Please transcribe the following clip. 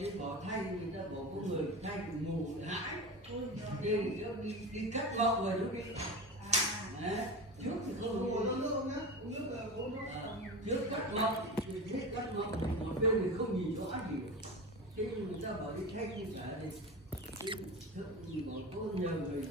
đến bỏ thay người ta bỏ có người thay cùng mù hãi đi đi cắt ngọn rồi nó đi đấy. Trước thì không trước cắt ngọn thì hết cắt ngọn một bên thì không nhìn rõ gì thế nhưng người ta bảo đi thay như cả đi chứ gì bỏ có nhờ người